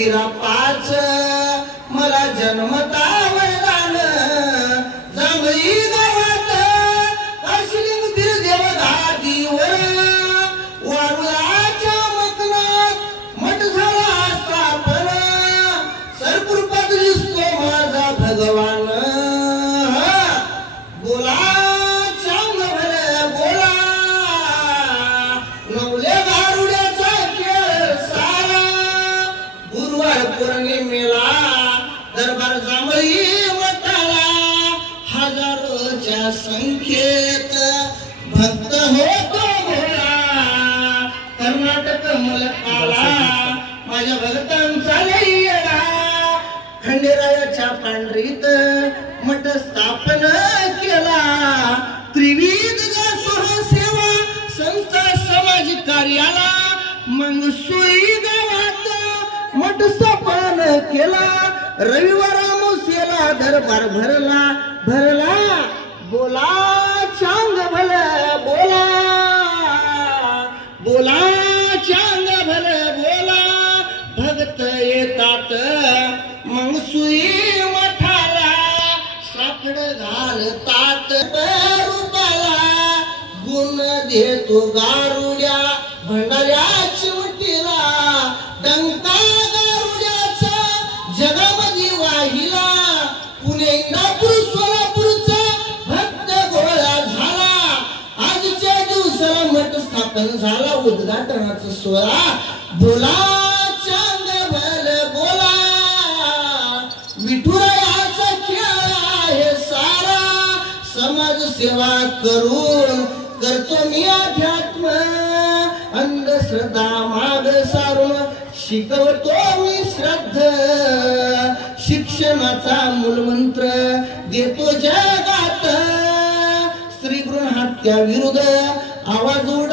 गिरा पाच मला जन्मता वैरान जांभळी गावात काशिलिंग बिरदेव गादीवर वारुळाच्या मकनात मठ झाला स्थापन सरकृपात दिसतो माझा भगवान बोला चांग भले बोला नवले गारुड्याचा खेळ सारा गुरुवार पौर्णिमेला दरबार जांभळी मठाला हजारोच्या संख्येत भक्त होतो भोळा कर्नाटक मुलकाला माझ्या भक्तांचा लयडा खंडेरायाच्या पांढरीत मठ स्थापन केला त्रिविध सेवा संस्था समाज कार्याला मग सुई गावात मठ स्थापन केला रविवार मुसेला दरबार भरला भरला बोला चांग भल बोला बोला चांग भल बोला भक्त येतात मग सुई मठाला साखड घालतात रूपाला गुण देतो गारुड्या भंडाऱ्या चिमटीला डंका गारुड्याचा जगामध्ये वाहिला पुणे इंदापूर सोलापूरचा भक्त गोळा झाला आजच्या दिवसाला मठ स्थापन झाला उद्घाटनाचा सोहळा बोला चांग भल बोला विठुरायाचा खेळ आहे सारा समाज सेवा करून करतो मी अध्यात्म अंधश्रद्धा माग सारून शिकवतो मी श्रद्धा शिक्षणाचा मूलमंत्र देतो जगात स्त्री भ्रूण हत्या विरुद्ध आवाज उड